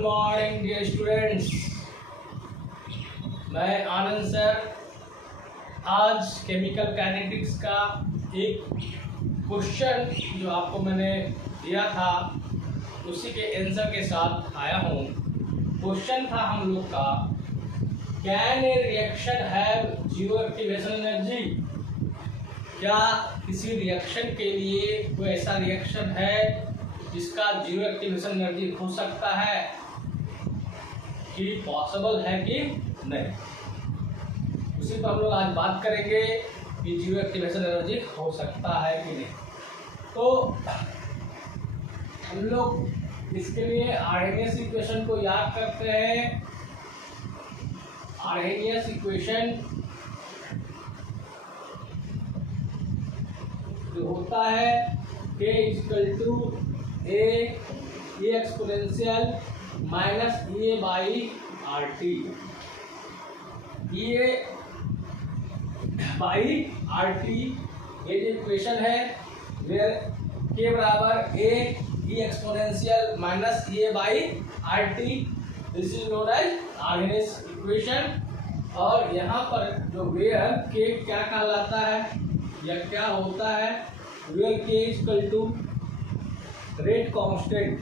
Good morning dear students, मैं आनंद sir आज chemical kinetics का एक क्वेश्चन जो आपको मैंने दिया था उसी के आंसर के साथ आया हूँ। क्वेश्चन था हम लोग का, can a reaction have zero activation energy? क्या किसी रिएक्शन के लिए कोई ऐसा रिएक्शन है जिसका जीरो एक्टिवेशन एनर्जी हो सकता है कि पॉसिबल है कि नहीं? उसी पर हम लोग आज बात करेंगे कि जीरो एक्टिवेशन एनर्जी हो सकता है कि नहीं। तो हम लोग इसके लिए आर्हेनियस इक्वेशन को याद करते हैं। आर्हेनियस इक्वेशन जो होता है K equal to A exponential minus A by R T, A by R T ये जो इक्वेशन है वेयर के बराबर A exponential minus A by R T, this is known as Arrhenius equation. और यहाँ पर जो वेयर के क्या कहलाता है या क्या होता है, वेयर के इक्वल टू रेट कांस्टेंट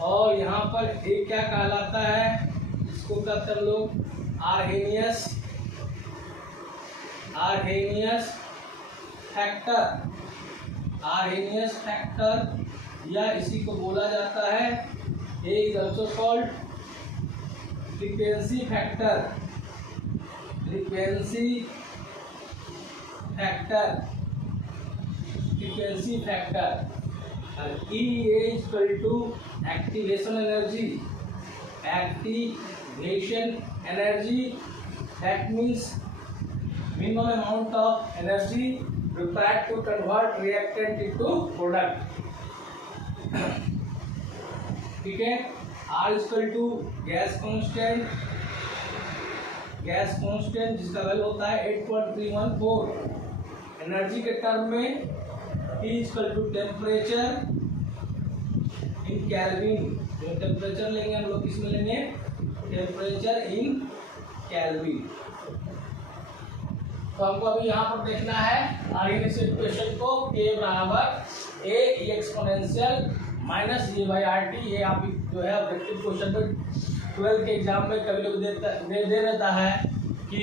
और यहाँ पर ए क्या कहलाता है, इसको कहते हैं हम लोग आर्हेनियस फैक्टर या इसी को बोला जाता है A is also called frequency factor. E is equal to activation energy, that means minimum amount of energy required to convert reactant into product। ठीक है। R is equal to gas constant जिसका value होता है 8.314। Energy के term में T equal to temperature in kelvin. जो temperature लेंगे हम लोग किसमें लेंगे, टेम्परेचर इन कैल्विन। तो हमको अभी यहाँ पर देखना है आर्हेनियस इक्वेशन को, K बराबर A exponential minus A by R T. ये आप जो है ऑब्जेक्टिव क्वेश्चन पर 12 के एग्जाम में कभी लोग दे देता है कि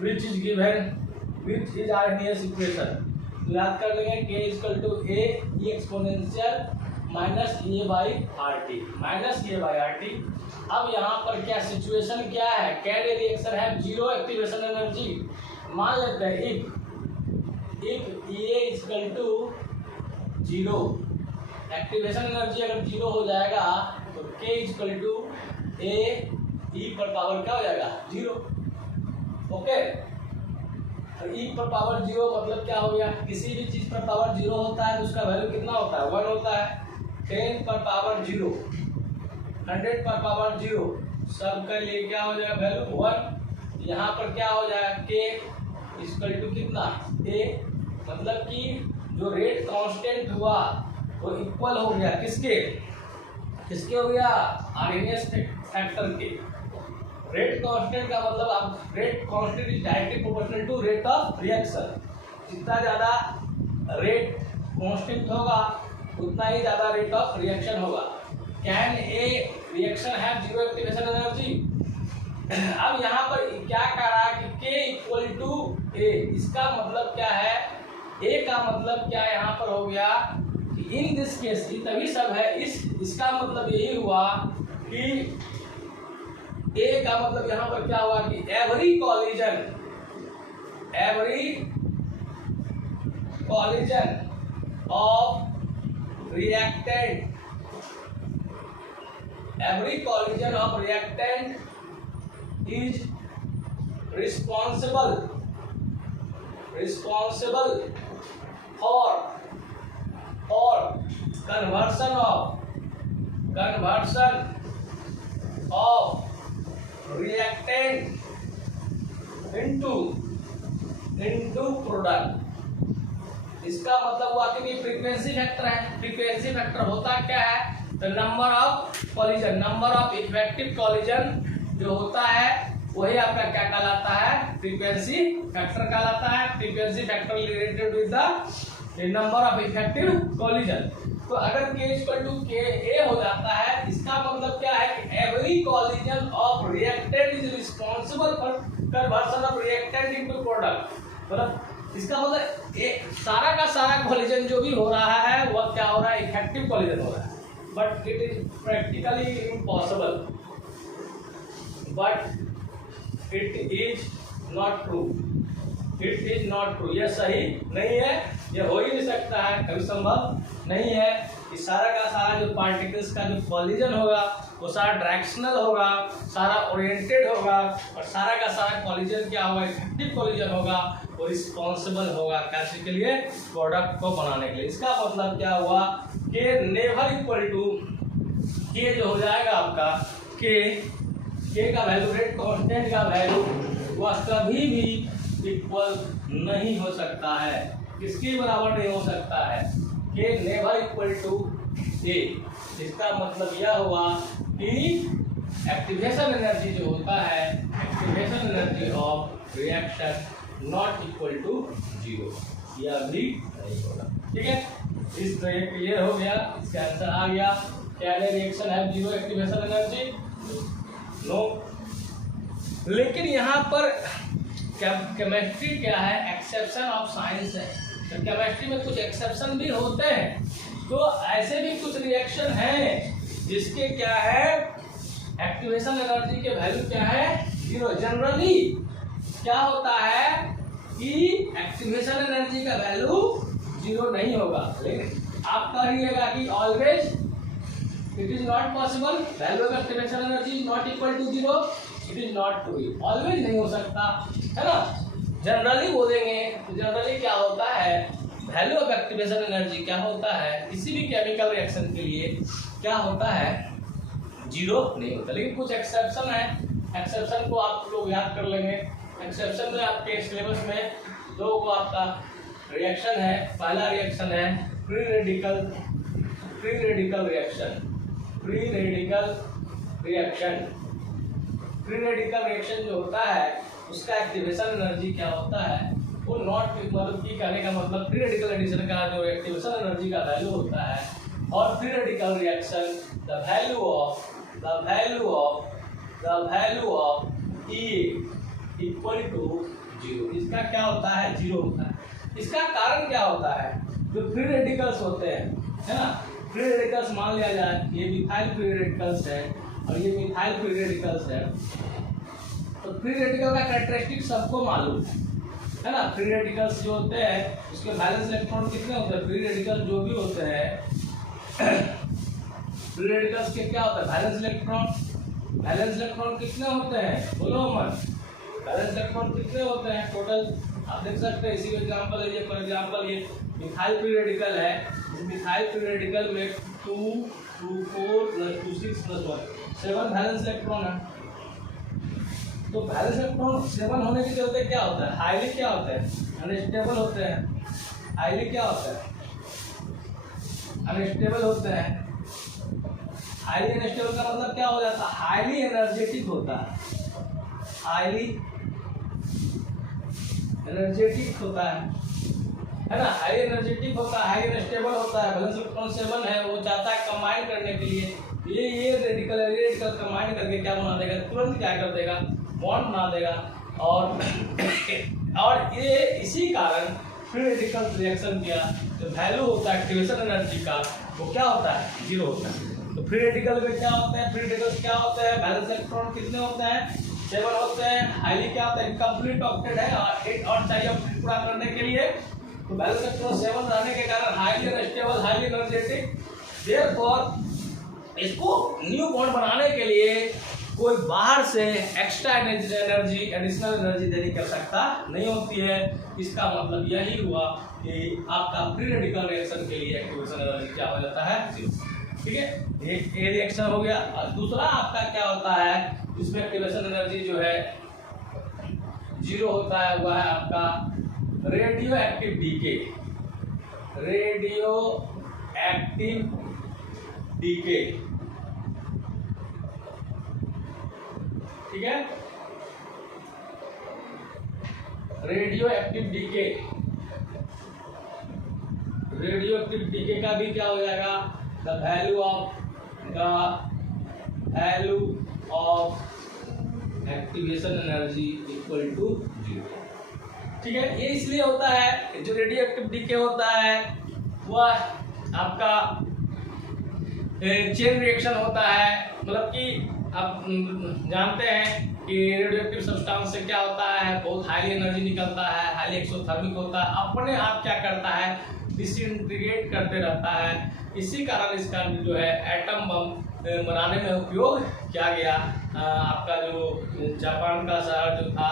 which is given which is Arrhenius equation. याद कर लेंगे K equal to A exponential minus A by R T. अब यहाँ पर क्या सिचुएशन क्या है, कैन ए रिएक्शन है जीरो एक्टिवेशन एनर्जी। मान लेते हैं if A equal to zero, activation energy अगर जीरो हो जाएगा तो K equal to A E पर पावर क्या हो जाएगा, जीरो। ओके, तो ई पर पावर जीरो मतलब क्या हो गया, किसी भी चीज पर पावर जीरो होता है तो उसका वैल्यू कितना होता है, 1 होता है। 10 पर पावर जीरो, 100 पर पावर जीरो, सबके लिए क्या हो जाएगा वैल्यू 1। यहाँ पर क्या हो जाएगा K इक्वल टू कितना, ए, मतलब कि जो रेट कांस्टेंट हुआ वो इक्वल हो गया किसके हो गया, आर्हेनियस फैक्टर के। रेट कांस्टेंट का मतलब आप rate constant is directly proportional to rate of reaction. जितना ज़्यादा रेट कांस्टेंट होगा उतना ही ज़्यादा रेट ऑफ रिएक्शन होगा। Can a reaction have zero activation energy? अब यहाँ पर क्या कह रहा है कि K इक्वल टू ए, इसका मतलब क्या है, ए का मतलब क्या यहाँ पर हो गया कि इन दिस केस, तभी सब है इसका मतलब यही हुआ कि ए का मतलब यहाँ पर क्या हुआ कि every collision of reactant is responsible for conversion of reactant into product। इसका मतलब हुआ कि फ्रीक्वेंसी फैक्टर है। फ्रीक्वेंसी फैक्टर होता क्या है? तो number of collision, number of effective collision जो होता है वही आपका क्या कहलाता है? फ्रीक्वेंसी फैक्टर कहलाता है। Frequency factor related with the number of effective collision. तो अगर k इक्वल टू ka हो जाता है, इसका मतलब क्या है कि every collision of reactant is responsible for conversion of reactant into product. मतलब इसका मतलब सारा का सारा कॉलिजन जो भी हो रहा है वह क्या हो रहा है? इफेक्टिव कॉलिजन हो रहा है। But it is practically impossible, but it is not true. It is not true, यह सही नहीं है, यह हो ही नहीं सकता है, कभी संभव नहीं है कि सारा का सारा जो पार्टिकल्स का जो कॉलिजन होगा वो सारा डायरेक्शनल होगा, सारा ओरिएंटेड होगा, और सारा का सारा कॉलिजन क्या होगा? इफेक्टिव कॉलिजन होगा, वो रिस्पॉन्सिबल होगा कैसे के लिए? प्रोडक्ट को बनाने के लिए। इसका मतलब क्या हुआ कि नेवर इक्वल टू के जो हो जाएगा आपका के का वैल्यू, रेट कांस्टेंट का वैल्यू वह कभी भी इक्वल नहीं हो सकता है। किसके बराबर नहीं हो सकता है? के नेवर इक्वल टू ए। इसका मतलब यह हुआ कि एक्टिवेशन एनर्जी जो होता है, activation energy of reaction not equal to 0, यह भी नहीं होगा। ठीक है, इस तरह क्लियर हो गया, इसका आंसर आ गया। क्या रिएक्शन है 0 एक्टिवेशन एनर्जी? नो। लेकिन यहाँ पर केमिस्ट्री क्या है? एक्सेप्शन ऑफ साइंस है। तो केमिस्ट्री में कुछ एक्सेप्शन भी होते हैं। तो ऐसे भी कुछ रिएक्शन हैं जिसके क्या है? एक्टिवेशन एनर्जी के वैल्यू क्या है? 0। जनरली क्या होता है कि एक्टिवेशन एनर्जी का वैल्यू 0 नहीं होगा, लेकिन आप कहिएगा कि always it is not possible, value of activation energy is not equal to 0, it is not true. Always नहीं हो सकता है ना, जनरली बोलेंगे। तो जनरली क्या होता है? वैल्यू ऑफ एक्टिवेशन एनर्जी क्या होता है? किसी भी केमिकल रिएक्शन के लिए क्या होता है? 0 नहीं होता। लेकिन कुछ एक्सेप्शन है, एक्सेप्शन को आप लोग याद कर लेंगे। एक्सेप्शन में आपके सिलेबस में दो को आपका रिएक्शन है। पहला रिएक्शन है free radical reaction. Free radical reaction जो होता है उसका एक्टिवेशन एनर्जी क्या होता है? वो नॉट, मतलब कि कहने का मतलब फ्री रेडिकल एडिशन का जो एक्टिवेशन एनर्जी का वैल्यू होता है, और free radical reaction the value of E equal to 0, इसका क्या होता है? 0 होता है। इसका कारण क्या होता है? जो फ्री रेडिकल्स होते हैं, है ना, फ्री रेडिकल्स मान लिया जाए ये मिथाइल फ्री रेडिकल्स है और ये मिथाइल फ्री रेडिकल्स है। तो फ्री रेडिकल का कैरेक्टरिस्टिक सबको मालूम है ना। फ्री रेडिकल्स जो होते हैं उसके वैलेंस इलेक्ट्रॉन कितने होते हैं? फ्री रेडिकल जो भी होते हैं फ्री रेडिकल्स के क्या होता है? वैलेंस इलेक्ट्रॉन कितने होते हैं? बोलो मत। वैलेंस इलेक्ट्रॉन कितने होते हैं टोटल? आप देख सकते हैं, इसी का एग्जांपल लीजिए। फॉर एग्जांपल ये मिथाइल फ्री रेडिकल है। इस मिथाइल फ्री रेडिकल में 2, 2, 4 + 2, 6 + 1 7 वैलेंस इलेक्ट्रॉन है। तो वैलेंस इलेक्ट्रॉन 7 होने के चलते क्या होता है? हाईली क्या होता है? अनस्टेबल होते हैं। हाईली क्या होता है? अनस्टेबल होते हैं। हाईली अनस्टेबल का मतलब क्या हो जाता है? हाईली एनर्जेटिक होता है। हाईली एनर्जेटिक होता है ना। हाई एनर्जेटिक होता है, हाई अनस्टेबल होता है। वैलेंस इलेक्ट्रॉन 7 है, वो चाहता है कंबाइन करने के लिए ये रेडिकल कंबाइन करके क्या बना देगा? तुरंत क्या कर देगा? बॉन्ड बना देगा। और ये इसी कारण फ्री रेडिकल रिएक्शन का जो वैल्यू होता है एक्टिवेशन एनर्जी का वो क्या होता है? 0 होता है। तो फ्री रेडिकल में क्या होते हैं? फ्री रेडिकल्स क्या होते हैं? वैलेंस इलेक्ट्रॉन कितने होते हैं? 7 होते हैं। हाईली क्या होता है? इनकम्प्लीट ऑक्टेट है और 8 और चाहिए ऑक्टेट पूरा करने के लिए। तो वैलेंस इलेक्ट्रॉन 7 रहने के कारण highly unstable, highly energetic. Therefore इसको न्यू बॉन्ड बनाने के लिए कोई बाहर से एक्स्ट्रा एनर्जी, एडिशनल एनर्जी देने की आवश्यकता नहीं होती है। इसका मतलब यही हुआ कि आपका फ्री रेडिकल रिएक्शन के लिए एक्टिवेशन एनर्जी क्या हो जाता है? 0। ठीक है, एक ए रिएक्शन हो गया। और दूसरा आपका क्या होता है? इसमें एक्टिवेशन एनर्जी जो है 0 होता है, वह है आपका radioactive decay. Radioactive decay, ठीक है, radioactive decay, radioactive decay का भी क्या हो जाएगा, the value of activation energy equal to 0, ठीक है। ये इसलिए होता है, जो रेडियो एक्टिव डीके होता है वह आपका चेन रिएक्शन होता है, मतलब कि आप जानते हैं कि रेडियो एक्टिव सब्सटेंस से क्या होता है, बहुत हाईली एनर्जी निकलता है, हाईली एक्सोथर्मिक होता है, अपने आप क्या करता है, डिसइंटीग्रेट करते रहता है। इसी कारण इसका जो है एटम बम बनाने में उपयोग किया गया। आपका जो जापान का शहर जो था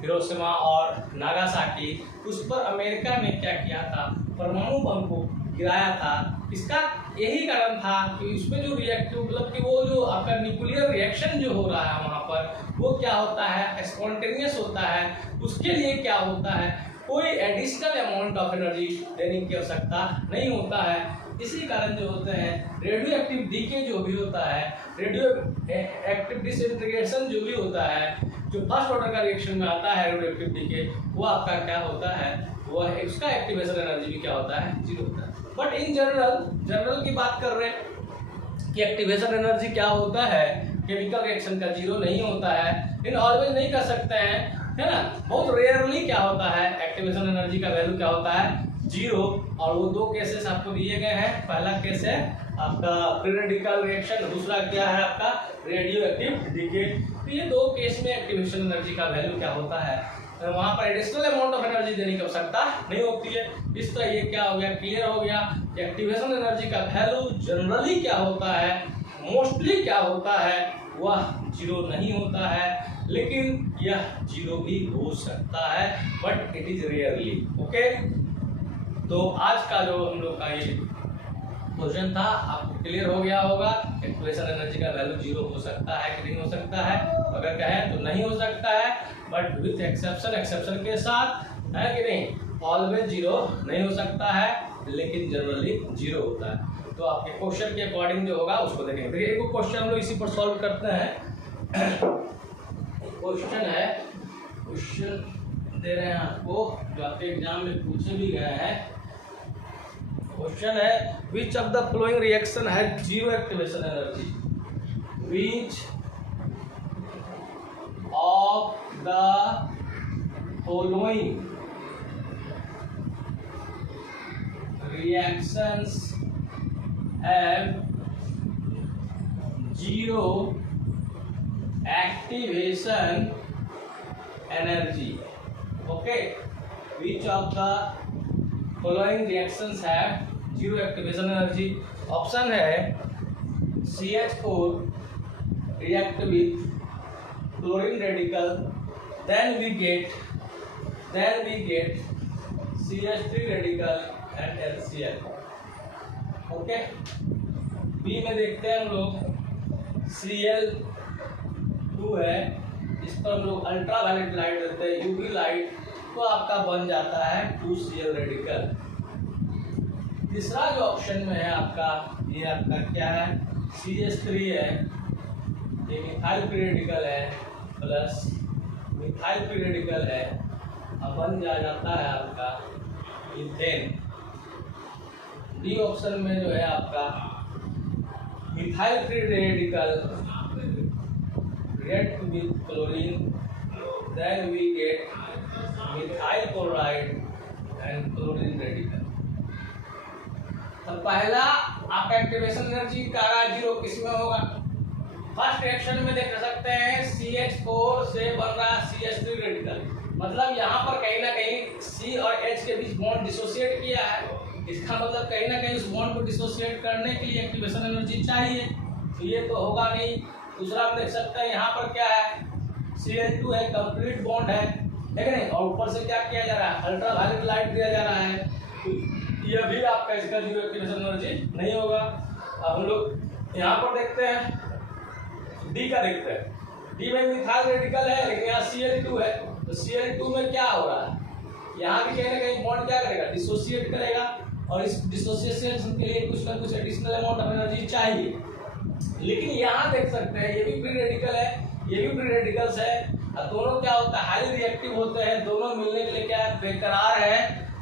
हिरोशिमा और नागासाकी, उस पर अमेरिका ने क्या किया था, परमाणु बम को गिराया था। इसका यही कारण था कि उसमें जो रिएक्टिव, मतलब कि वो जो आपका न्यूक्लियर रिएक्शन जो हो रहा है वहाँ पर, वो क्या होता है, स्पॉन्टेनियस होता है। उसके लिए क्या होता है, कोई एडिशनल अमाउंट ऑफ एनर्जी देने की आवश्यकता नहीं होता है। इसी कारण जो होते हैं रेडियो एक्टिव डीके जो भी होता है, रेडियो एक्टिव डिसइंटीग्रेशन जो भी होता है, जो फर्स्ट ऑर्डर का रिएक्शन में आता है रेडियो एक्टिव डीके, वो आपका क्या होता है, वह उसका एक्टिवेशन एनर्जी भी क्या होता है, 0 होता है। बट इन जनरल की बात कर रहे हैं कि एक्टिवेशन एनर्जी क्या होता है, केमिकल रिएक्शन का 0 नहीं होता है। इन ऑलवेज नहीं कर सकते हैं, है ना, बहुत रेयरली क्या होता है, एक्टिवेशन एनर्जी का वैल्यू क्या होता है, 0। और वो 2 केसेस आपको दिए गए हैं। पहला केस है आपका फ्री रेडिकल रिएक्शन, दूसरा क्या है आपका रेडियो एक्टिव डीके। तो ये 2 केस में एक्टिवेशन एनर्जी का वैल्यू क्या होता है, वहाँ पर एडिशनल अमाउंट ऑफ एनर्जी देने की आवश्यकता नहीं होती है। इस तरह ये क्या हो गया, क्लियर हो गया। एक्टिवेशन एनर्जी का वैल्यू जनरली क्या होता है, मोस्टली क्या होता है, वह 0 नहीं होता है, लेकिन यह 0 भी हो सकता है, but it is rarely. Okay, तो आज का जो हम लोग का ये क्वेश्चन था आपको क्लियर हो गया होगा। एक्टिवेशन एनर्जी का वैल्यू 0 हो सकता है कि नहीं हो सकता है, अगर कहें तो नहीं हो सकता है, बट विथ एक्सेप्शन के साथ, है कि नहीं, ऑलवेज 0 नहीं हो सकता है, लेकिन जनरली 0 होता है। तो आपके क्वेश्चन के अकॉर्डिंग जो होगा उसको देखेंगे। देखिए एक क्वेश्चन हम लोग इसी पर सॉल्व करते हैं। क्वेश्चन है, क्वेश्चन दे रहे हैं आपको, जो आपके एग्जाम में पूछे भी गए हैं। क्वेश्चन है, which of the flowing reaction has 0 activation energy, which of the following reactions have 0 activation energy. Okay, which of the following reactions have 0 activation energy? Option है CH4 react with chlorine radical, then we get CH3 radical and LCl. Okay, B में देखते हैं हम लोग Cl2 है, इस पर हम लोग अल्ट्रा वायलेट लाइट देते हैं, यूवी लाइट, तो आपका बन जाता है 2Cl रेडिकल। तीसरा जो ऑप्शन में है आपका, ये आपका क्या है, CH3 है, ये मिथाइल फ्री रेडिकल है प्लस मिथाइल फ्री रेडिकल है, अब बन जाता है आपका इथेन। डी ऑप्शन में जो है आपका methyl free radical react with chlorine, then we get methyl chloride and chlorine radical. तो पहला आपका एक्टिवेशन एनर्जी का 0 किसमें होगा, फर्स्ट रिएक्शन में देख सकते हैं CH4 से बन रहा CH3 रेडिकल, मतलब यहाँ पर कहीं ना कहीं C और H के बीच बॉन्ड डिसोसिएट किया है। इसका मतलब कहीं ना कहीं उस बॉन्ड को डिसोसिएट करने के लिए एक्टिवेशन एनर्जी चाहिए, तो ये तो होगा नहीं। दूसरा आप देख सकते हैं यहाँ पर क्या है, Cl2 है, कंप्लीट बॉन्ड है, ठीक है, और ऊपर से क्या किया जा रहा है, अल्ट्रा वायलेट लाइट दिया जा रहा है, तो यह भी आपका इसका 0 एक्टिवेशन एनर्जी नहीं होगा। अब हम लोग यहाँ पर देखते हैं डी का, देखते हैं डी में मिथाइल रेडिकल है, लेकिन यहाँ Cl2 है, तो Cl2 में क्या हो रहा है, यहाँ भी कहीं ना कहीं बॉन्ड क्या करेगा, डिसोसिएट करेगा, और इस डिसोसिएशन के लिए कुछ ना कुछ एडिशनल अमाउंट ऑफ एनर्जी चाहिए। लेकिन यहाँ देख सकते हैं ये भी फ्री रेडिकल है, ये भी फ्री रेडिकल्स है, और दोनों क्या होता है हाईली रिएक्टिव होते हैं। दोनों मिलने के लिए क्या है बेकरार है,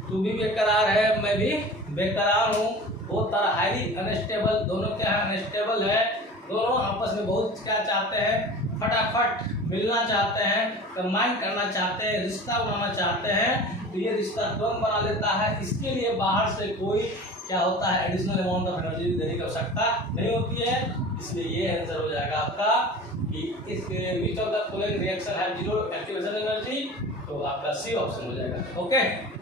तू भी बेकरार है, मैं भी बेकरार हूँ। बोथ आर हाईली अनस्टेबल, दोनों क्या है अनस्टेबल है। दोनों आपस में बहुत क्या चाहते हैं, फटाफट मिलना चाहते हैं, कंबाइन करना चाहते हैं, रिश्ता बनाना चाहते हैं। तो ये रिश्ता तुरंत बना लेता है। इसके लिए बाहर से कोई क्या होता है एडिशनल अमाउंट ऑफ एनर्जी देने की आवश्यकता नहीं होती है। इसलिए ये आंसर हो जाएगा आपका कि इस which of the following reaction have zero activation energy, तो आपका सी ऑप्शन हो जाएगा। ओके,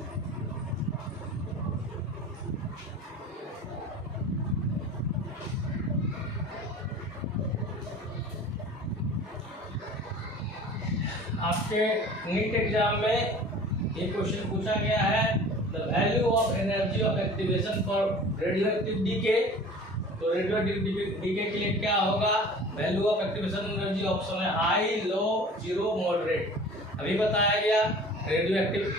आपके नीट एग्जाम में ये क्वेश्चन पूछा गया है, the value of energy of activation for radioactive decay. तो रेडियोएक्टिव डीके के लिए क्या होगा, value of activation energy option है हाई, लो, जीरो, मॉडरेट। अभी बताया गया रेडियोएक्टिव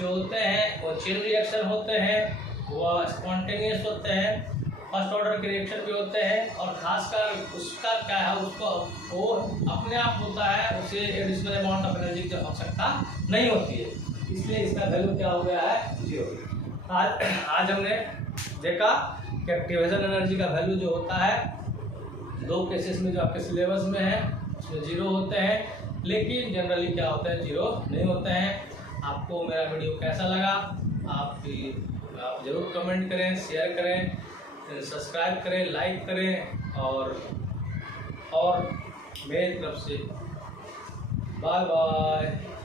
जो होते हैं वो चेन रिएक्शन होते हैं, वो स्पॉन्टेनियस होते हैं, फर्स्ट ऑर्डर के रिएक्शन भी होते हैं, और खासकर उसका क्या है उसको वो अपने आप होता है, उसे एडिशनल अमाउंट ऑफ एनर्जी की आवश्यकता नहीं होती है। इसलिए इसका वैल्यू क्या हो गया है, जीरो। आज हमने देखा कि एक्टिवेशन एनर्जी का वैल्यू जो होता है दो केसेस में जो आपके सिलेबस में है उसमें जीरो होते हैं, लेकिन जनरली क्या होता है जीरो नहीं होते हैं। आपको मेरा वीडियो कैसा लगा आप जरूर कमेंट करें, शेयर करें, सब्सक्राइब करें, लाइक करें, और मेरी तरफ से बाय बाय।